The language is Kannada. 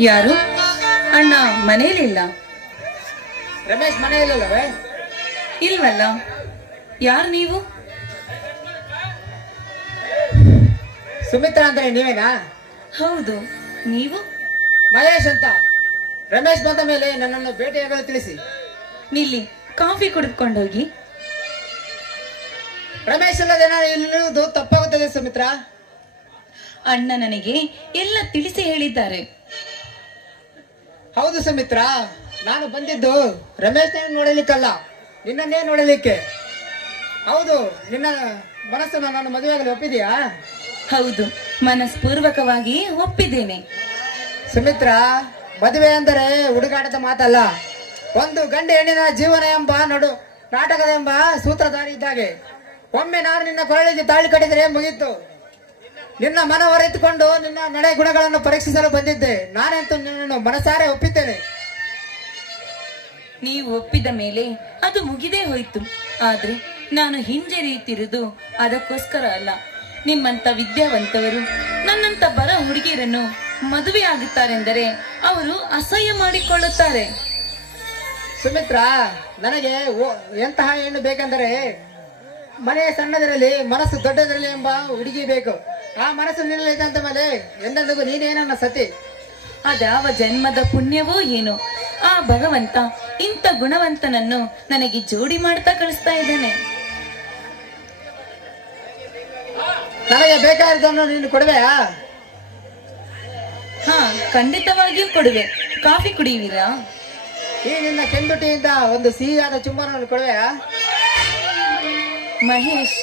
ಯಾರು? ಅಣ್ಣ ಮನೇಲಿಲ್ಲ ರಮೇಶ್ ಮನೆಯಲ್ಲವೇ ಇಲ್ವಲ್ಲ? ಯಾರು ನೀವು? ಸುಮಿತ್ರಾ ಅಂದ್ರೆ ನೀವೇನಾ? ಹೌದು ನೀವು? ಮಹೇಶ್ ಅಂತ. ರಮೇಶ್ ಬಂದ ಮೇಲೆ ನನ್ನನ್ನು ಭೇಟಿಯಾಗಲು ತಿಳಿಸಿ. ನಿಲ್ಲಿ ಕಾಫಿ ಕುಡಿದುಕೊಂಡೋಗಿ ರಮೇಶ್ ಅಲ್ಲದೆ ನಾನು ಇಲ್ಲಿರುವುದು ತಪ್ಪಾಗುತ್ತದೆ ಸುಮಿತ್ರಾ? ಅಣ್ಣ ನನಗೆ ಎಲ್ಲ ತಿಳಿಸಿ ಹೇಳಿದ್ದಾರೆ. ಹೌದು ಸುಮಿತ್ರ ನಾನು ಬಂದಿದ್ದು ರಮೇಶ್ ನೋಡಲಿಕ್ಕಲ್ಲ ನಿನ್ನನ್ನೇ ನೋಡಲಿಕ್ಕೆ. ಹೌದು ನಿನ್ನ ಮನಸ್ಸನ್ನು ನಾನು ಮದುವೆಯಾಗಲು ಒಪ್ಪಿದೆಯಾ ಹೌದು ಮನಸ್ಪೂರ್ವಕವಾಗಿ ಒಪ್ಪಿದ್ದೇನೆ. ಸುಮಿತ್ರ ಮದುವೆ ಅಂದರೆ ಹುಡುಗಾಟದ ಮಾತಲ್ಲ. ಒಂದು ಗಂಡ ಹೆಣ್ಣಿನ ಜೀವನ ಎಂಬ ನಡು ನಾಟಕದ ಎಂಬ ಸೂತ್ರಧಾರಿ ಇದ್ದಾಗೆ. ಒಮ್ಮೆ ನಾನು ನಿನ್ನ ಕೊರಳಿಗೆ ತಾಳಿ ಕಟ್ಟಿದರೆ ಮುಗೀತು. ನಿನ್ನ ಮನವರೆತುಕೊಂಡು ನಿನ್ನ ನಡೆ ಗುಣಗಳನ್ನು ಪರೀಕ್ಷಿಸಲು ಬಂದಿದ್ದೆ. ನಾನಂತೂ ನಿನ್ನನ್ನು ಮನಸಾರೆ ಒಪ್ಪಿದ್ದೇನೆ? ನೀವು ಒಪ್ಪಿದ ಮೇಲೆ ಅದು ಮುಗಿದೇ ಹೋಯಿತು. ಆದ್ರೆ ನಾನು ಹಿಂಜರಿಯುತ್ತಿರುವುದು ಅದಕ್ಕೋಸ್ಕರ ಅಲ್ಲ. ನಿಮ್ಮಂತ ವಿದ್ಯಾವಂತವರು ನನ್ನಂತ ಬರ ಹುಡುಗಿಯರನ್ನು ಮದುವೆ ಆಗುತ್ತಾರೆಂದರೆ ಅವರು ಅಸಹ್ಯ ಮಾಡಿಕೊಳ್ಳುತ್ತಾರೆ. ಸುಮಿತ್ರಾ ನನಗೆ ಎಂತಹ ಹೆಣ್ಣು ಬೇಕೆಂದರೆ ಮನೆ ಸಣ್ಣದಿರಲಿ ಮನಸ್ಸು ದೊಡ್ಡದಿರಲಿ ಎಂಬ ಹುಡುಗಿ ಬೇಕು. ಆ ಮನಸ್ಸು ನಿಲ್ಲೈತೆ ಅಂತ ಮೇಲೆ ಎಂದೆಂದಿಗೂ ನೀನೇ ನನ್ನ ಸತಿ. ಅದ್ಯಾವ ಜನ್ಮದ ಪುಣ್ಯವೋ ಏನು ಆ ಭಗವಂತ ಇಂಥ ಗುಣವಂತನನ್ನು ನನಗೆ ಜೋಡಿ ಮಾಡ್ತಾ ಕಳಿಸ್ತಾ ಇದ್ದಾನೆ. ನನಗೆ ಬೇಕಾದನ್ನು ನೀನು ಕೊಡುವೆಯಾ? ಹಾ ಖಂಡಿತವಾಗಿಯೂ ಕೊಡುವೆ. ಕಾಫಿ ಕುಡಿಯುವಿರಾ? ಈ ನಿನ್ನ ಕೆಂದುಟಿಯಿಂದ ಒಂದು ಸಿಹಿಯಾದ ಚುಂಬನವನ್ನು ಕೊಡುವೆಯಾ? ಮಹೇಶ್